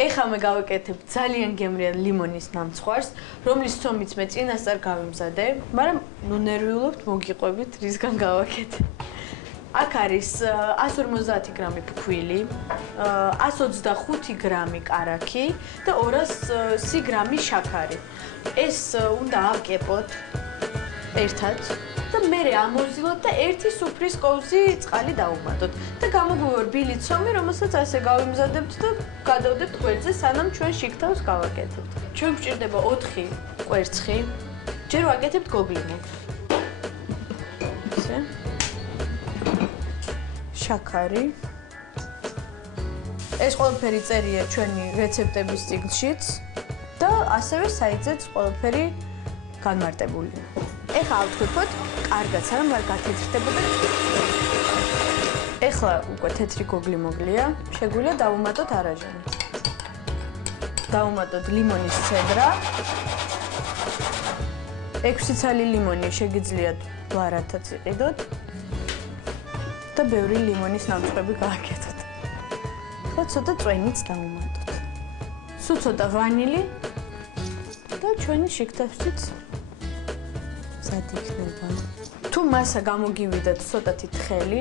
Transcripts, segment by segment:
ეხლა მე გავაკეთებ ძალიან გემრიელ ლიმონის ნამცხვარს, რომლის ცომიც მე წინასწარ გავიმზადე, მაგრამ ნუ ნერვიულობთ, მოგიყვებით, რისგან გავაკეთე. აქ არის 150 გრამი ფქვილი, 125 გრამი კარაქი და 200 გრამი შაქარი. ეს უნდა ავკეპოთ ერთად და მერე ამოვზილოთ და ერთი სუფრის კოვზი წყალი დავუმატოთ და გამოგვივა რბილი ცომი, რომელსაც ასე გავიმზადებთ და გადავდებთ კვერცხზე, სანამ ჩვენ შიგ-თავს გავაკეთებთ. ჩვენ გვჭირდება 4 კვერცხი, ჯერ ვაკეთებთ გოგლიმო. ისე. შაქარი. ეს ყველაფერი წერია ჩვენი რეცეპტების წიგნშიც და ასევე საიტზეც ყველაფერი განმარტებული. ეხლა ავთქვიფოთ, კარგად, სანამ არ გათეთრდებოდა. ეხლა უკვე თეთრი გოგლი მოგლია, შეგვიძლია დავუმატოთ არაჟანი. დავუმატოთ ლიმონის ცედრა. 6 ცალი ლიმონი შეგიძლიათ ბლარათაც იყიდოთ და ბევრი ლიმონის ნამცხვრები გააკეთოთ. ახლა ცოტა წვენიც დავუმატოთ. სულ ცოტა ვანილი და ჩვენი შიგ-თავშიც მზად იქნება. თუ მასა გამოგივიდათ ცოტათი თხელი,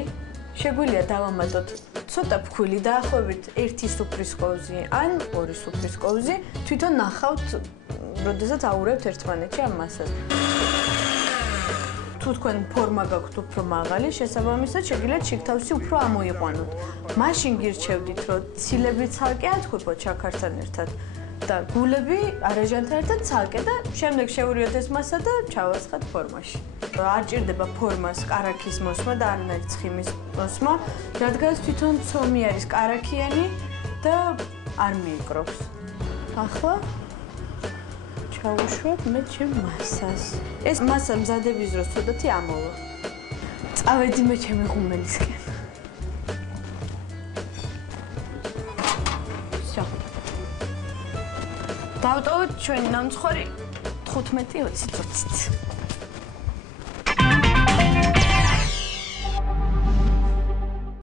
შეგვიძლია დავამატოთ ცოტა ფქვილი დაახლოებით 1 სუფრის კოვზი ან 2 სუფრის კოვზი, თვითონ ნახავთ, როდესაც აურევთ ერთმანეთში ამ მასას. თუ თქვენ ფორმა გაქვთ უფრო მაღალი, შესაბამისად შეგიძლიათ შიგ-თავსი უფრო ამოიყვანოთ. მაშინ გირჩევდით, რომ ცილები ცალკე ათქვიფოთ შაქართან ერთად და გულები არაჟანთან ერთად ცალკე და შემდეგ შევურიოთ ეს მასა და ჩავასხათ ფორმაში. არ ჭირდება ფორმას კარაქის მოსმა და არანაირი ცხიმის მოსმა, რადგან თვითონ ცომი არის კარაქიანი და არ მიიკრობს. ახლა ჩავუშვებ მე ჩემ მასას. ეს მასა მზადების დროს ცოტათი ამოვა. წავედი მე ჩემი ღუმელისკენ. всё. დავტოვოთ ჩვენი ნამცხვარი 15-20 წუთით.